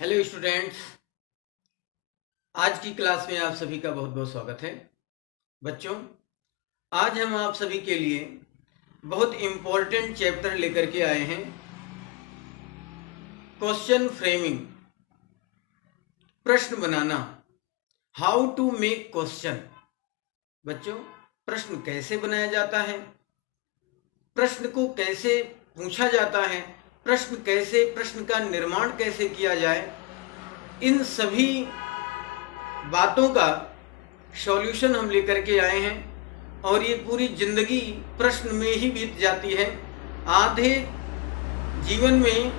Hello students. आज की class में आप सभी का बहुत बहुत स्वागत है। बच्चों, आज हम आप सभी के लिए बहुत इम्पोर्टेंट चैप्टर लेकर के आए हैं। क्वेश्चन फ्रेमिंग, प्रश्न बनाना। How to make question. बच्चों, प्रश्न कैसे बनाया जाता है, प्रश्न को कैसे पूछा जाता है, प्रश्न का निर्माण कैसे किया जाए, इन सभी बातों का सॉल्यूशन हम लेकर के आए हैं। और ये पूरी जिंदगी प्रश्न में ही बीत जाती है। आधे जीवन में,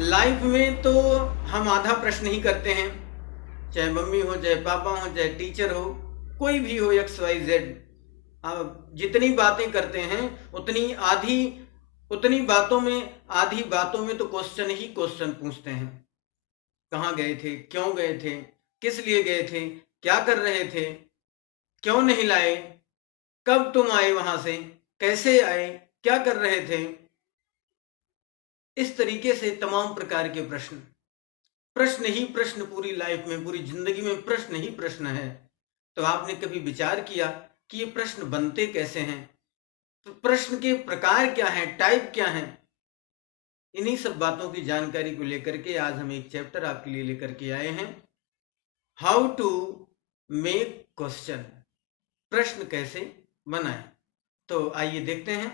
लाइफ में तो हम आधा प्रश्न ही करते हैं, चाहे मम्मी हो, चाहे पापा हो, चाहे टीचर हो, कोई भी हो, एक्स वाई जेड। जितनी बातें करते हैं उतनी बातों में तो क्वेश्चन ही क्वेश्चन पूछते हैं। कहाँ गए थे, क्यों गए थे, किस लिए गए थे, क्या कर रहे थे, क्यों नहीं लाए, कब तुम आए वहां से, कैसे आए, क्या कर रहे थे। इस तरीके से तमाम प्रकार के प्रश्न, प्रश्न ही प्रश्न, पूरी लाइफ में, पूरी जिंदगी में प्रश्न ही प्रश्न है। तो आपने कभी विचार किया कि ये प्रश्न बनते कैसे हैं, तो प्रश्न के प्रकार क्या हैं, टाइप क्या हैं। इन्हीं सब बातों की जानकारी को लेकर के आज हम एक चैप्टर आपके लिए लेकर के आए हैं। हाउ टू मेक क्वेश्चन, प्रश्न कैसे बनाएं। तो आइए देखते हैं।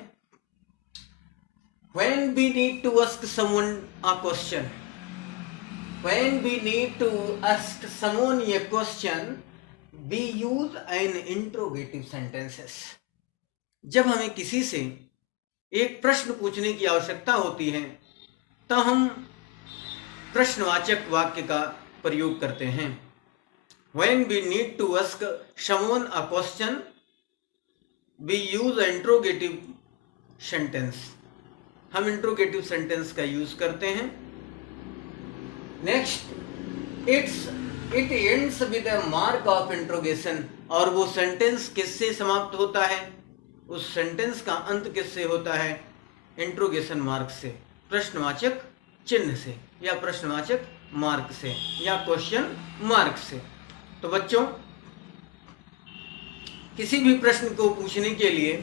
When we need to ask someone a question, when we need to ask someone a question, we use an interrogative sentences. जब हमें किसी से एक प्रश्न पूछने की आवश्यकता होती है तो हम प्रश्नवाचक वाक्य का प्रयोग करते हैं। When we need to ask someone a question, we use an interrogative sentence. हम इंट्रोगेटिव सेंटेंस का यूज करते हैं। Next, it ends with a mark of interrogation. और वो सेंटेंस किससे समाप्त होता है, उस सेंटेंस का अंत किससे होता है, इंट्रोगेशन मार्क से, प्रश्नवाचक चिन्ह से, या प्रश्नवाचक मार्क से, या क्वेश्चन मार्क से। तो बच्चों, किसी भी प्रश्न को पूछने के लिए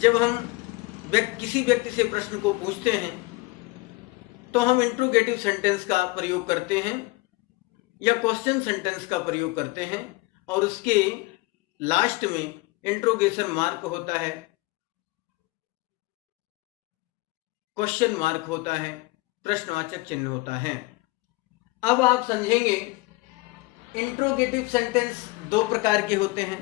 जब हम किसी व्यक्ति से प्रश्न को पूछते हैं तो हम इंट्रोगेटिव सेंटेंस का प्रयोग करते हैं या क्वेश्चन सेंटेंस का प्रयोग करते हैं, और उसके लास्ट में इंट्रोगेशन मार्क होता है, क्वेश्चन मार्क होता है, प्रश्नवाचक चिन्ह होता है। अब आप समझेंगे इंट्रोगेटिव सेंटेंस दो प्रकार के होते हैं।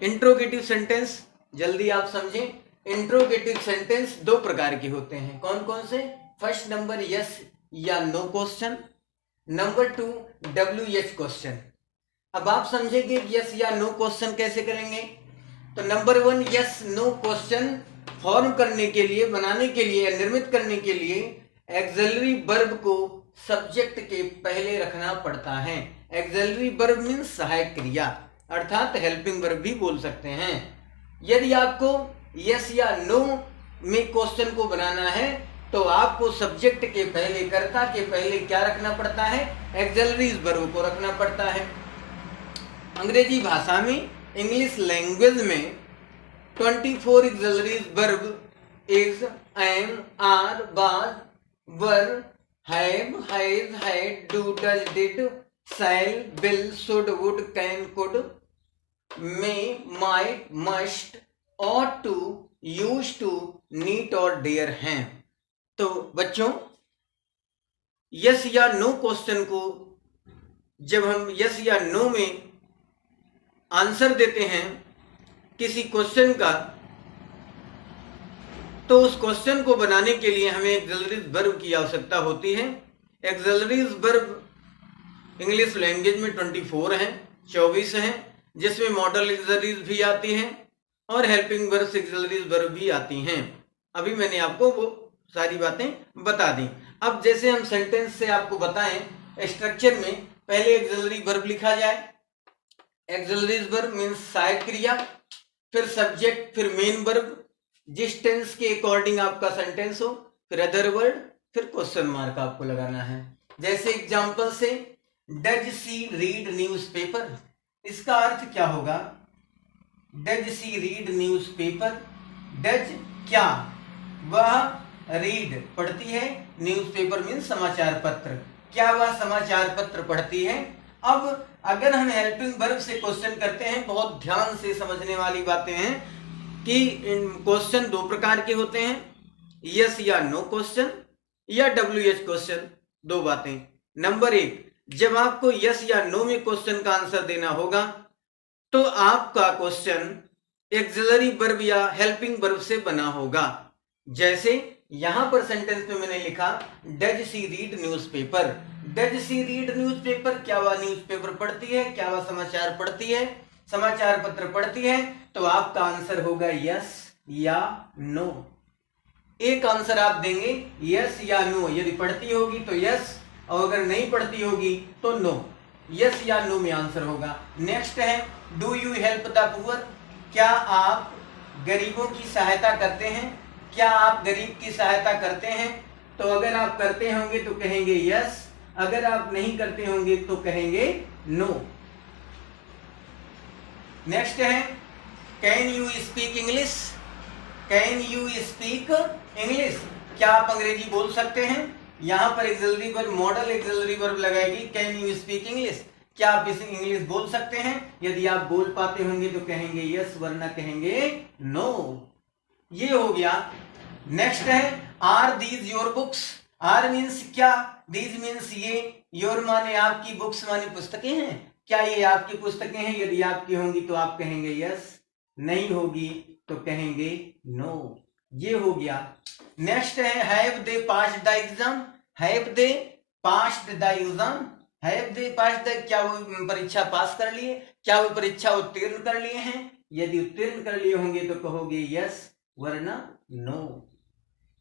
इंट्रोगेटिव सेंटेंस, जल्दी आप समझें, इंट्रोगेटिव सेंटेंस दो प्रकार के होते हैं। कौन कौन से? फर्स्ट नंबर यस या no question, number 2 WH question. अब आप समझेंगे यस या नो क्वेश्चन कैसे करेंगे। तो number 1 yes no question form करने के लिए, बनाने के लिए या निर्मित करने के लिए एक्सिलरी वर्ब को सब्जेक्ट के पहले रखना पड़ता है। एक्सिलरी वर्ब मीन्स सहायक क्रिया, अर्थात हेल्पिंग वर्ब भी बोल सकते हैं। यदि आपको यस या नो में क्वेश्चन को बनाना है तो आपको सब्जेक्ट के पहले, कर्ता के पहले क्या रखना पड़ता है, एक्सिलरीज वर्ब को रखना पड़ता है। अंग्रेजी भाषा में, इंग्लिश लैंग्वेज में 24 auxiliaries verb is, am, are, was, were, have, has, had, do, does, did, shall, will, should, would, can, could, may, might, must, ought to, used to, need और dare हैं। तो बच्चों, यस या no question को जब हम yes या no में आंसर देते हैं किसी क्वेश्चन का, तो उस क्वेश्चन को बनाने के लिए हमें एक्सिलरीज वर्ब की आवश्यकता होती है। एक्सिलरीज वर्ब इंग्लिश लैंग्वेज में 24 हैं, 24 हैं, जिसमें मॉडल एक्सिलरीज भी आती हैं और हेल्पिंग वर्ब एक्सिलरीज वर्ब भी आती हैं। अभी मैंने आपको वो सारी बातें बता दी। अब जैसे हम सेंटेंस से आपको बताएं, स्ट्रक्चर में पहले एक्सिलरी वर्ब लिखा जाए। एक्सिलरीज वर्ब मीन्स सहायक क्रिया, फिर सब्जेक्ट, फिर मेन वर्ब, जिस टेंस के अकॉर्डिंग आपका सेंटेंस हो, फिर अदर वर्ड, फिर क्वेश्चन मार्क आपको लगाना है। जैसे एग्जाम्पल से डज सी रीड न्यूज़पेपर, इसका अर्थ क्या होगा? Does she read newspaper, does क्या वह रीड पढ़ती है, न्यूज़पेपर मीन्स समाचार पत्र, क्या वह समाचार पत्र पढ़ती है। अब अगर हम हेल्पिंग वर्ब से क्वेश्चन करते हैं, बहुत ध्यान से समझने वाली बातें हैं कि क्वेश्चन दो प्रकार के होते हैं, यस या नो क्वेश्चन या WH क्वेश्चन। दो बातें, नंबर एक, जब आपको यस या नो में क्वेश्चन का आंसर देना होगा तो आपका क्वेश्चन एक्सिलरी वर्ब या हेल्पिंग वर्ब से बना होगा। जैसे यहां पर सेंटेंस में मैंने लिखा does she read newspaper, does she read newspaper, क्या वह न्यूज़पेपर पढ़ती है, क्या वह समाचार पढ़ती है, समाचार पत्र पढ़ती है, तो आपका आंसर होगा यस या नो। एक आंसर आप देंगे यस या नो, यदि पढ़ती होगी तो यस और अगर नहीं पढ़ती होगी तो नो, यस या नो में आंसर होगा। नेक्स्ट है do you help the poor, क्या आप गरीबों की सहायता करते हैं, क्या आप गरीब की सहायता करते हैं, तो अगर आप करते होंगे तो कहेंगे यस, अगर आप नहीं करते होंगे तो कहेंगे नो। नेक्स्ट है can you speak English, can you speak English, क्या आप अंग्रेजी बोल सकते हैं, यहां पर axillary verb model axillary verb लगाएगी कैन यू स्पीक इंग्लिश, क्या आप इसे इंग्लिश बोल सकते हैं, यदि आप बोल पाते होंगे तो कहेंगे यस वरना कहेंगे नो। ये हो गया। नेक्स्ट है are these your books, are means क्या, दीज मीन्स ये, योर माने आपकी, बुक्स माने पुस्तकें हैं, क्या ये आपकी पुस्तकें हैं, यदि आपकी होंगी तो आप कहेंगे यस, नहीं होगी तो कहेंगे नो। ये हो गया। नेक्स्ट है have they passed the exam, have they passed the exam, have they passed the, क्या वो परीक्षा पास कर लिए, क्या वो परीक्षा उत्तीर्ण कर लिए हैं, यदि उत्तीर्ण कर लिए होंगे तो कहोगे यस वरना नो।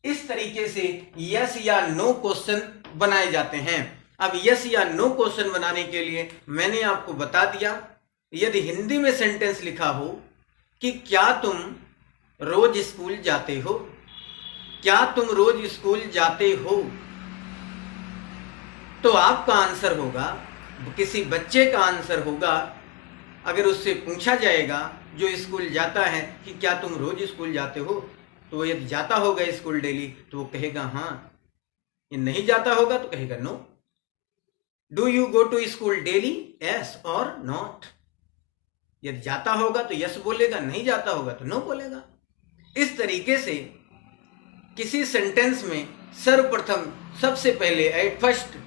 इस तरीके से यस या नो क्वेश्चन बनाए जाते हैं। अब यस या नो क्वेश्चन बनाने के लिए मैंने आपको बता दिया, यदि हिंदी में सेंटेंस लिखा हो कि क्या तुम रोज स्कूल जाते हो, क्या तुम रोज स्कूल जाते हो, तो आपका आंसर होगा, किसी बच्चे का आंसर होगा, अगर उससे पूछा जाएगा जो स्कूल जाता है कि क्या तुम रोज स्कूल जाते हो, तो यदि जाता होगा स्कूल डेली तो वो कहेगा हाँ, ये नहीं जाता होगा तो कहेगा no. Do you go to school daily, yes और नॉट, यदि जाता होगा तो यस बोलेगा, नहीं जाता होगा तो नो बोलेगा। इस तरीके से किसी सेंटेंस में सर्वप्रथम सबसे पहले एट फर्स्ट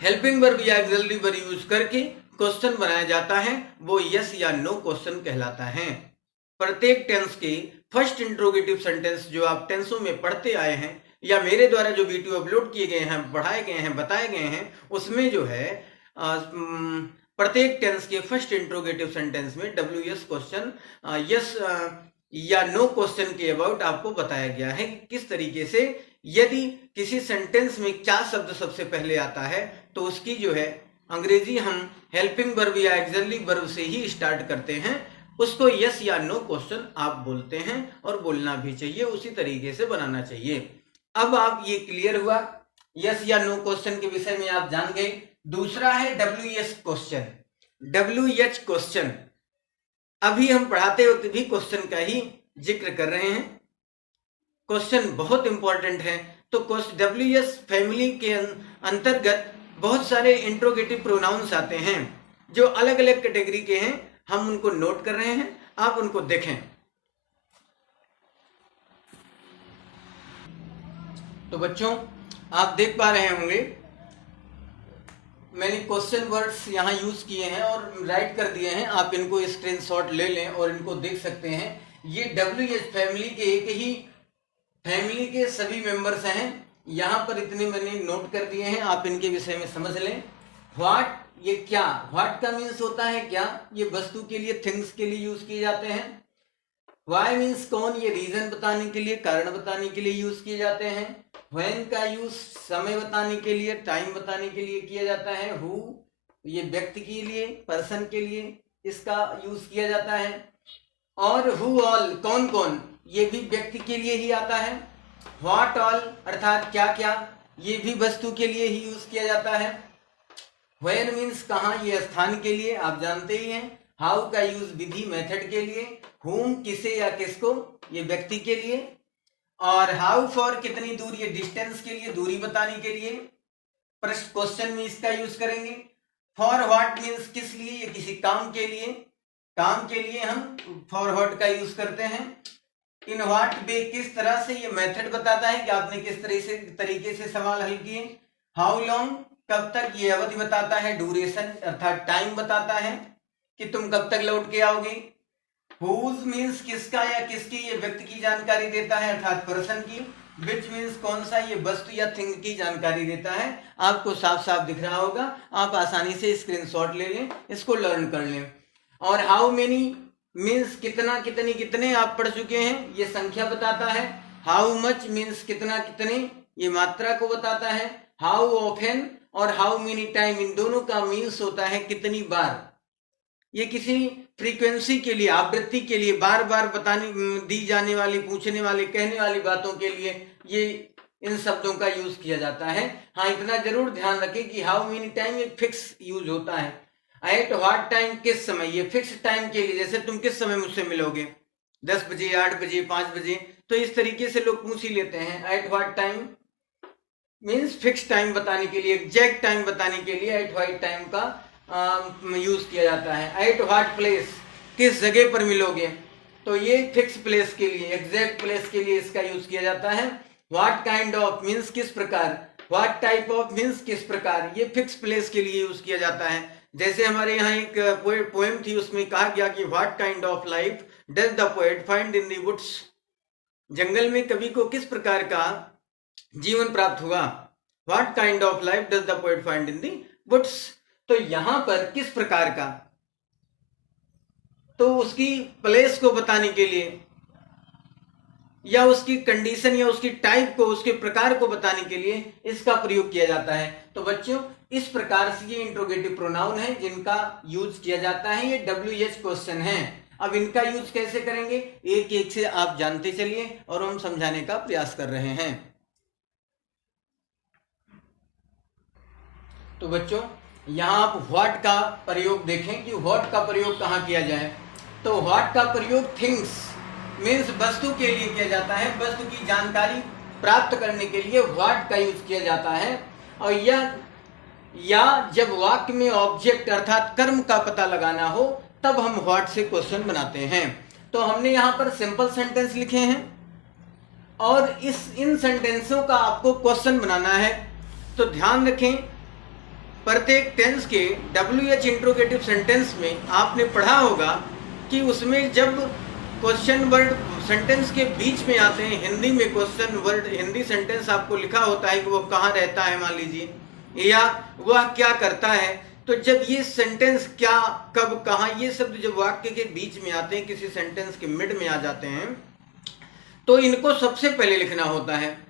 हेल्पिंग वर्ब या ऑक्सिलरी वर्ब यूज करके क्वेश्चन बनाया जाता है, वो यस या नो क्वेश्चन कहलाता है। प्रत्येक टेंस के फर्स्ट इंट्रोगेटिव सेंटेंस जो आप टेंसों में पढ़ते आए हैं या मेरे द्वारा जो वीडियो अपलोड किए गए हैं, पढ़ाए गए हैं, बताए गए हैं, उसमें जो है प्रत्येक टेंस के फर्स्ट इंट्रोगेटिव सेंटेंस में WS क्वेश्चन यस या नो क्वेश्चन के अबाउट आपको बताया गया है कि किस तरीके से यदि किसी सेंटेंस में क्या शब्द सबसे पहले आता है तो उसकी जो है अंग्रेजी हम हेल्पिंग वर्ब या ऑक्सिलरी वर्ब से ही स्टार्ट करते हैं, उसको यस या नो क्वेश्चन आप बोलते हैं और बोलना भी चाहिए, उसी तरीके से बनाना चाहिए। अब आप ये क्लियर हुआ, यस या नो क्वेश्चन के विषय में आप जान गए। दूसरा है WH क्वेश्चन, WH क्वेश्चन। अभी हम पढ़ाते वक्त भी क्वेश्चन का ही जिक्र कर रहे हैं, क्वेश्चन बहुत इंपॉर्टेंट है। तो WH फैमिली के अंतर्गत बहुत सारे इंट्रोगेटिव प्रोनाउंस आते हैं जो अलग अलग कैटेगरी के हैं, हम उनको नोट कर रहे हैं, आप उनको देखें। तो बच्चों आप देख पा रहे होंगे मैंने क्वेश्चन वर्ड्स यहाँ यूज किए हैं और राइट कर दिए हैं, आप इनको स्क्रीनशॉट ले लें और इनको देख सकते हैं। ये WH फैमिली के एक ही फैमिली के सभी मेंबर्स हैं, यहाँ पर इतने मैंने नोट कर दिए हैं, आप इनके विषय में समझ लें। व्हाट, ये क्या, व्हाट का मीन्स होता है क्या, ये वस्तु के लिए, थिंग्स के लिए यूज किए जाते हैं। वाई मीन्स कौन, ये रीजन बताने के लिए, कारण बताने के लिए यूज किए जाते हैं। व्हेन का यूज समय बताने के लिए, टाइम बताने के लिए किया जाता है। हु, ये व्यक्ति के लिए, पर्सन के लिए इसका यूज किया जाता है। और हु ऑल, कौन कौन, ये भी व्यक्ति के लिए ही आता है। व्हाट ऑल अर्थात क्या क्या, ये भी वस्तु के लिए ही यूज किया जाता है। वेयर मीन्स कहाँ, ये स्थान के लिए आप जानते ही हैं। हाउ का यूज विधि मेथड के लिए। हुम किसे या किसको, ये व्यक्ति के लिए। और हाउ फॉर कितनी दूर, ये डिस्टेंस के लिए, दूरी बताने के लिए। प्रश्न क्वेश्चन में इसका यूज करेंगे। फॉर व्हाट मीन्स किस लिए, ये किसी काम के लिए, काम के लिए हम फॉर व्हाट का यूज करते हैं। इन व्हाट वे किस तरह से, ये मेथड बताता है कि आपने किस तरीके से सवाल हल किए। हाउ लॉन्ग कब तक, ये अवधि बताता है। ड्यूरेशन अर्थात टाइम बताता है कि तुम कब तक लौट के आओगे। हुज मीन्स किसका या किसकी, ये व्यक्ति की जानकारी देता है अर्थात पर्सन की। विच मीन्स कौन सा, ये वस्तु या थिंग की जानकारी देता है। आपको साफ साफ दिख रहा होगा, आप आसानी से स्क्रीनशॉट ले लें, इसको लर्न कर लें। और हाउ मेनी मीन्स कितना, कितनी, कितने आप पढ़ चुके हैं, ये संख्या बताता है। हाउ मच मीन्स कितना, कितने, ये मात्रा को बताता है। हाउ ऑफेन और हाउ मेनी टाइम, इन दोनों का मीन्स होता है कितनी बार। ये किसी फ्रीक्वेंसी के लिए, आवृत्ति के लिए, बार बार बताने दी जाने वाली, पूछने वाली, कहने वाली बातों के लिए ये इन शब्दों का यूज किया जाता है। हाँ, इतना जरूर ध्यान रखें कि हाउ मेनी टाइम एक फिक्स यूज होता है। एट व्हाट टाइम, किस समय, ये फिक्स टाइम के लिए। जैसे तुम किस समय मुझसे मिलोगे, 10 बजे, 8 बजे, 5 बजे, तो इस तरीके से लोग पूछ ही लेते हैं। At what time means fix time बताने के लिए, एग्जैक्ट टाइम बताने के लिए एट व्हाट टाइम का यूज किया जाता है। एट व्हाट प्लेस, किस जगह पर मिलोगे, तो ये फिक्स प्लेस के लिए, एग्जैक्ट प्लेस के लिए इसका यूज किया जाता है। व्हाट काइंड ऑफ मीन्स किस प्रकार, व्हाट टाइप ऑफ मीन्स किस प्रकार, ये फिक्स प्लेस के लिए यूज किया जाता है। जैसे हमारे यहाँ एक पोएम थी, उसमें कहा गया कि what kind of life does the poet find in the woods, जंगल में कवि को किस प्रकार का जीवन प्राप्त हुआ। What kind of life does the poet find in the woods, तो यहां पर किस प्रकार का, तो उसकी प्लेस को बताने के लिए या उसकी कंडीशन या उसकी टाइप को, उसके प्रकार को बताने के लिए इसका प्रयोग किया जाता है। तो बच्चों, इस प्रकार से ये इंट्रोगेटिव प्रोनाउन है जिनका यूज किया जाता है। ये WH क्वेश्चन है। अब इनका यूज कैसे करेंगे, एक एक से आप जानते चलिए और हम समझाने का प्रयास कर रहे हैं। तो बच्चों, यहाँ आप व्हाट का प्रयोग देखें कि व्हाट का प्रयोग कहाँ किया जाए। तो व्हाट का प्रयोग थिंग्स मीन्स वस्तु के लिए किया जाता है। वस्तु की जानकारी प्राप्त करने के लिए व्हाट का यूज किया जाता है। और या जब वाक्य में ऑब्जेक्ट अर्थात कर्म का पता लगाना हो, तब हम व्हाट से क्वेश्चन बनाते हैं। तो हमने यहाँ पर सिंपल सेंटेंस लिखे हैं और इन सेंटेंसों का आपको क्वेश्चन बनाना है। तो ध्यान रखें, प्रत्येक टेंस के WH इंट्रोगेटिव सेंटेंस में आपने पढ़ा होगा कि उसमें जब क्वेश्चन वर्ड सेंटेंस के बीच में आते हैं, हिंदी में क्वेश्चन वर्ड, हिंदी सेंटेंस आपको लिखा होता है कि वो कहाँ रहता है मान लीजिए, या वह क्या करता है। तो जब ये सेंटेंस क्या, कब, कहाँ, ये शब्द जब वाक्य के बीच में आते हैं, किसी सेंटेंस के मिड में आ जाते हैं, तो इनको सबसे पहले लिखना होता है।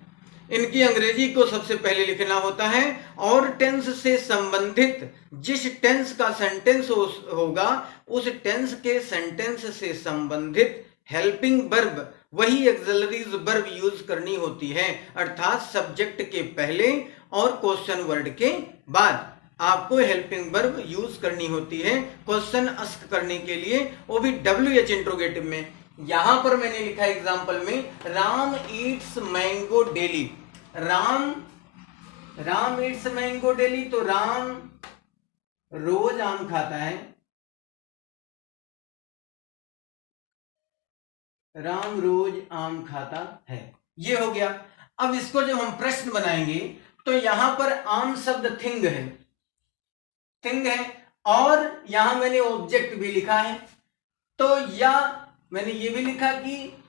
इनकी अंग्रेजी को सबसे पहले लिखना होता है और टेंस से संबंधित जिस टेंस का सेंटेंस होगा, उस टेंस के सेंटेंस से संबंधित हेल्पिंग वर्ब, वही एक्सिलरीज वर्ब यूज करनी होती है। अर्थात सब्जेक्ट के पहले और क्वेश्चन वर्ड के बाद आपको हेल्पिंग वर्ब यूज करनी होती है क्वेश्चन आस्क करने के लिए, वो भी WH इंट्रोगेटिव में। यहां पर मैंने लिखा एग्जांपल में, Ram Yeats mango daily. Ram Yeats mango daily, तो राम रोज आम खाता है। राम रोज आम खाता है, ये हो गया। अब इसको जब हम प्रश्न बनाएंगे तो यहां पर आम शब्द थिंग है और यहां मैंने ऑब्जेक्ट भी लिखा है। तो या मैंने ये भी लिखा कि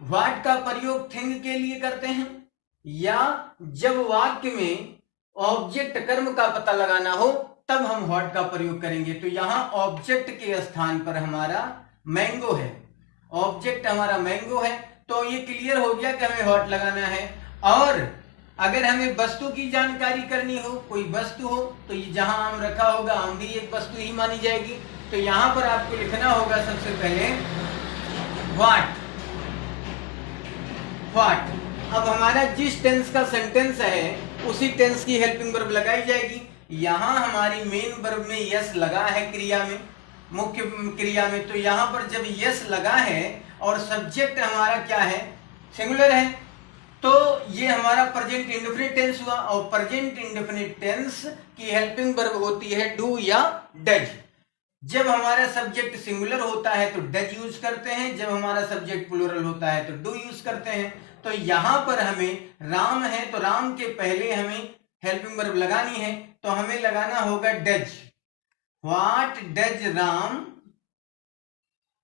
व्हाट का प्रयोग थिंग के लिए करते हैं, या जब वाक्य में ऑब्जेक्ट कर्म का पता लगाना हो तब हम व्हाट का प्रयोग करेंगे। तो यहां ऑब्जेक्ट के स्थान पर हमारा मैंगो है, ऑब्जेक्ट हमारा मैंगो है। तो ये क्लियर हो गया कि हमें व्हाट लगाना है। और अगर हमें वस्तु की जानकारी करनी हो, कोई वस्तु हो, तो ये जहां आम रखा होगा, आम भी एक वस्तु ही मानी जाएगी। तो यहां पर आपको लिखना होगा सबसे पहले व्हाट। अब हमारा जिस टेंस का सेंटेंस है उसी टेंस की हेल्पिंग वर्ब लगाई जाएगी। यहाँ हमारी मेन वर्ब में यस लगा है क्रिया में, मुख्य क्रिया में, तो यहाँ पर जब यस लगा है और सब्जेक्ट हमारा क्या है, सिंगुलर है, तो ये हमारा प्रेजेंट इंडेफिनिट टेंस हुआ। और प्रेजेंट इंडेफिनिट टेंस की हेल्पिंग वर्ब होती है डू या डज। जब हमारा सब्जेक्ट सिंगुलर होता है तो डज यूज करते हैं, जब हमारा सब्जेक्ट प्लूरल होता है तो डू यूज करते हैं। तो यहां पर हमें राम है तो राम के पहले हमें हेल्पिंग वर्ब लगानी है, तो हमें लगाना होगा डज। व्हाट डज राम,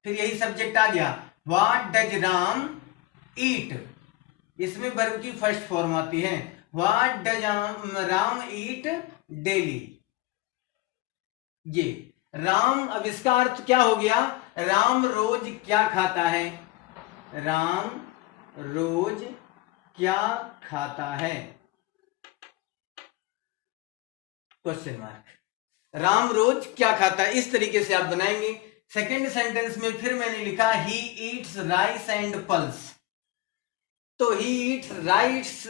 फिर यही सब्जेक्ट आ गया, व्हाट डज राम ईट, इसमें वर्ब की फर्स्ट फॉर्म आती है, what does Ram eat daily. ये राम, अब इसका अर्थ क्या हो गया, राम रोज क्या खाता है, राम रोज क्या खाता है, क्वेश्चन मार्क। राम रोज क्या खाता है, इस तरीके से आप बनाएंगे। सेकेंड सेंटेंस में फिर मैंने लिखा he eats rice and pulse, तो he eats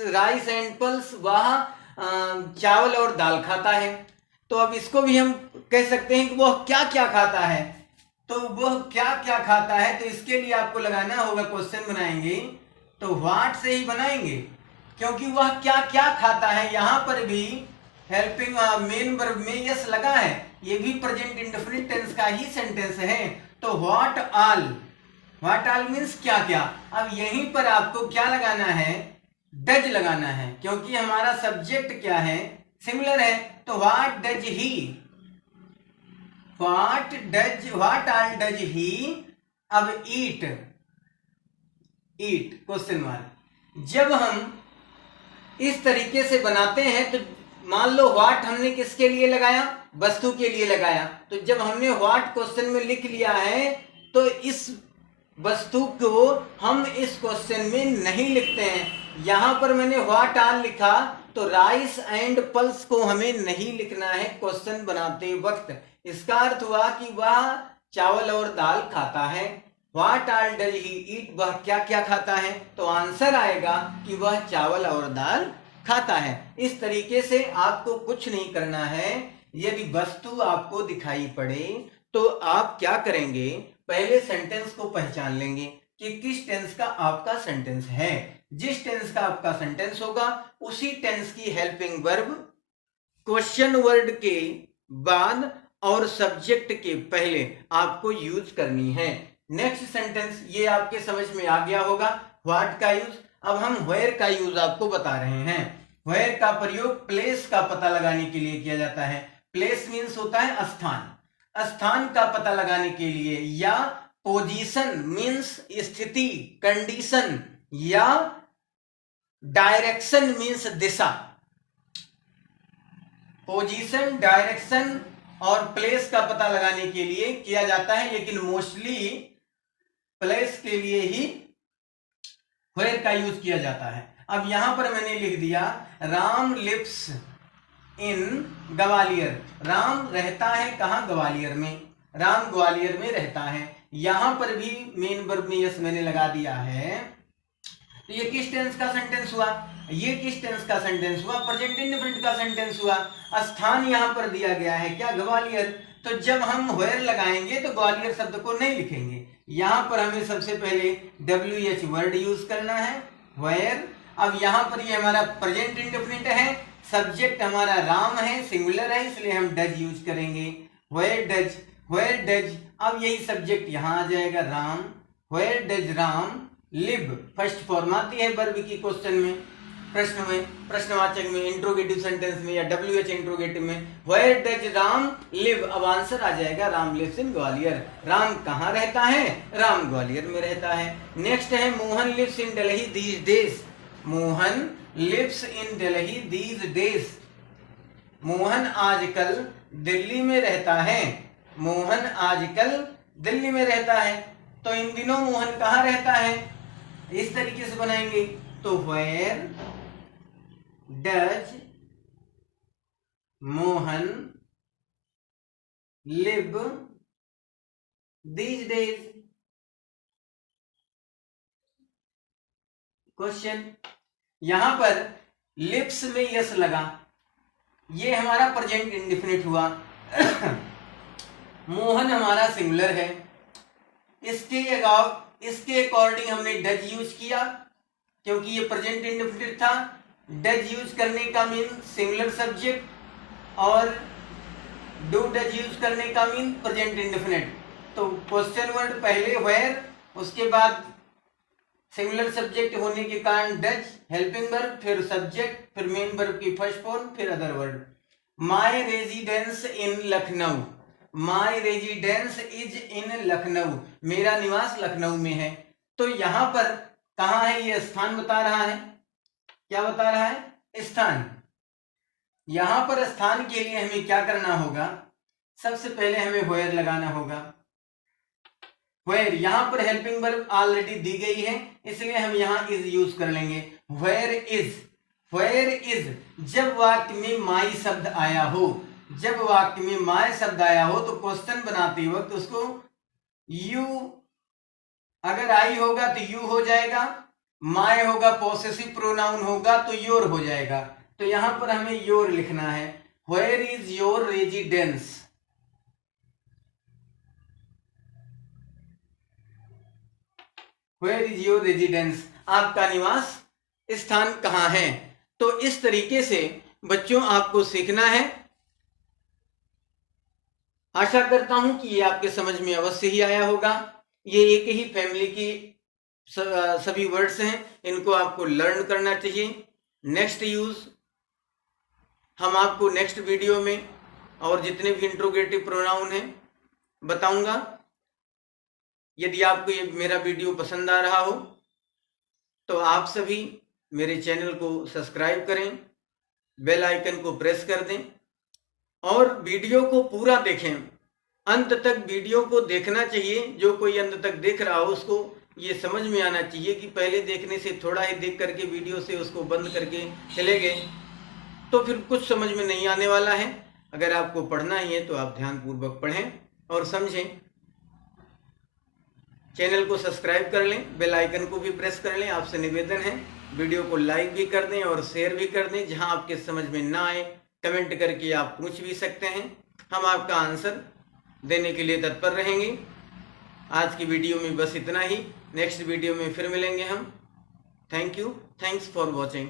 rice and pulse, वह चावल और दाल खाता है। तो अब इसको भी हम कह सकते हैं कि वह क्या क्या खाता है, तो वह क्या क्या खाता है, तो इसके लिए आपको लगाना होगा, क्वेश्चन बनाएंगे तो व्हाट से ही बनाएंगे, क्योंकि वह क्या क्या खाता है, यहां पर भी हेल्पिंग मेन वर्ब में यस लगा है, ये भी प्रेजेंट इंडेफिनिट टेंस का ही सेंटेंस है। तो what all, what all means क्या क्या। अब यहीं पर आपको क्या लगाना है, डज लगाना है, क्योंकि हमारा सब्जेक्ट क्या है, सिंगुलर है। तो what does he, what all does he, अब ईट, ईट क्वेश्चन मार्क। जब हम इस तरीके से बनाते हैं तो मान लो व्हाट हमने किसके लिए लगाया, वस्तु के लिए लगाया, तो जब हमने व्हाट क्वेश्चन में लिख लिया है तो इस वस्तु को हम इस क्वेश्चन में नहीं लिखते हैं। यहां पर मैंने व्हाट ऑल लिखा तो राइस एंड पल्स को हमें नहीं लिखना है क्वेश्चन बनाते वक्त। इसका अर्थ हुआ कि वह चावल और दाल खाता है। व्हाट ऑल डज ही ईट, वह क्या क्या खाता है, तो आंसर आएगा कि वह चावल और दाल खाता है। इस तरीके से आपको कुछ नहीं करना है। यदि वस्तु आपको दिखाई पड़े तो आप क्या करेंगे, पहले सेंटेंस को पहचान लेंगे कि किस टेंस का आपका सेंटेंस है। जिस टेंस का आपका सेंटेंस होगा उसी टेंस की हेल्पिंग वर्ब क्वेश्चन वर्ड के बाद और सब्जेक्ट के पहले आपको यूज करनी है। नेक्स्ट सेंटेंस, ये आपके समझ में आ गया होगा व्हाट का यूज। अब हम वेयर का यूज आपको बता रहे हैं। वेयर का प्रयोग प्लेस का पता लगाने के लिए किया जाता है। प्लेस मीन्स होता है स्थान, स्थान का पता लगाने के लिए, या पोजीशन मीन्स स्थिति, कंडीशन, या डायरेक्शन मीन्स दिशा। पोजीशन, डायरेक्शन और प्लेस का पता लगाने के लिए किया जाता है, लेकिन मोस्टली प्लेस के लिए ही वेयर का यूज किया जाता है। अब यहां पर मैंने लिख दिया राम लिव्स इन ग्वालियर, राम रहता है कहां, ग्वालियर में, राम ग्वालियर में रहता है। यहां पर भी मेन वर्ब में यस मैंने लगा दिया है। तो ये किस टेंस का सेंटेंस हुआ, ये किस टेंस का सेंटेंस हुआ, प्रेजेंट इंडेफिनिट का सेंटेंस हुआ। स्थान यहां पर दिया गया है क्या, ग्वालियर, तो जब हम वेयर लगाएंगे तो ग्वालियर शब्द को नहीं लिखेंगे, यहां पर हमें सबसे पहले WH वर्ड यूज करना है, वेयर। अब यहां पर ये हमारा प्रेजेंट इंडेफिनिट है, सब्जेक्ट हमारा राम है, सिंगुलर है, इसलिए हम डज यूज करेंगे, वेयर डज, वेयर डज। अब यही सब्जेक्ट यहां आ जाएगा Ram, where does Ram live, first form आती है वर्ब की क्वेश्चन में, प्रश्न में, प्रश्नवाचक में, इंट्रोगेटिव सेंटेंस में या WH इंट्रोगेटिव में, वेयर डज राम लिव। अब आंसर आ जाएगा राम लिव्स इन ग्वालियर, राम कहाँ रहता है, राम ग्वालियर में रहता है। नेक्स्ट है Mohan lives in Delhi these days, Mohan lives in Delhi these days, Mohan आजकल दिल्ली में रहता है, मोहन आजकल दिल्ली में रहता है। तो इन दिनों मोहन कहाँ रहता है, इस तरीके से बनाएंगे, तो where does Mohan live these days, question. यहां पर लिप्स में यस लगा, ये हमारा प्रेजेंट इंडेफिनिट हुआ। मोहन हमारा सिंगुलर है, इसके अकॉर्डिंग हमने डज यूज किया क्योंकि ये प्रेजेंट इंडेफिनिट था। डज यूज करने का मीन सिंगुलर सब्जेक्ट और डू डज यूज करने का मीन प्रेजेंट इंडेफिनिट। तो क्वेश्चन वर्ड पहले वेयर, उसके बाद सिंगुलर सब्जेक्ट होने के कारण डज, हेल्पिंग वर्ब, फिर सब्जेक्ट, फिर मेन वर्ब की फर्स्ट फॉर्म, फिर other word. My residence in Lucknow, my residence is in Lucknow, मेरा निवास लखनऊ में है। तो यहां पर कहां है, ये स्थान बता रहा है। क्या बता रहा है? स्थान। यहां पर स्थान के लिए हमें क्या करना होगा, सबसे पहले हमें वेयर लगाना होगा। वेयर, यहां पर हेल्पिंग वर्ब ऑलरेडी दी गई है, इसलिए हम यहां इज यूज कर लेंगे। वेयर इज, वेयर इज जब वाक्य में माई शब्द आया हो, जब वाक्य में माई शब्द आया हो तो क्वेश्चन बनाते वक्त उसको यू, अगर आई होगा तो यू हो जाएगा, माय होगा पॉसेसिव प्रोनाउन होगा तो योर हो जाएगा। तो यहां पर हमें योर लिखना है। Where is your residence, where is your residence, आपका निवास स्थान कहां है। तो इस तरीके से बच्चों आपको सीखना है। आशा करता हूं कि ये आपके समझ में अवश्य ही आया होगा। ये एक ही फैमिली की सभी वर्ड्स हैं, इनको आपको लर्न करना चाहिए। नेक्स्ट यूज हम आपको नेक्स्ट वीडियो में और जितने भी इंट्रोगेटिव प्रोनाउन हैं बताऊंगा। यदि आपको ये मेरा वीडियो पसंद आ रहा हो तो आप सभी मेरे चैनल को सब्सक्राइब करें, बेल आइकन को प्रेस कर दें और वीडियो को पूरा देखें। अंत तक वीडियो को देखना चाहिए। जो कोई अंत तक देख रहा हो उसको ये समझ में आना चाहिए कि पहले देखने से थोड़ा ही देख करके वीडियो से उसको बंद करके चले गए तो फिर कुछ समझ में नहीं आने वाला है। अगर आपको पढ़ना ही है तो आप ध्यानपूर्वक पढ़ें और समझें। चैनल को सब्सक्राइब कर लें, बेल आइकन को भी प्रेस कर लें। आपसे निवेदन है वीडियो को लाइक भी कर दें और शेयर भी कर दें। जहां आपके समझ में ना आए कमेंट करके आप पूछ भी सकते हैं, हम आपका आंसर देने के लिए तत्पर रहेंगे। आज की वीडियो में बस इतना ही। नेक्स्ट वीडियो में फिर मिलेंगे हम। Thank you, thanks for watching.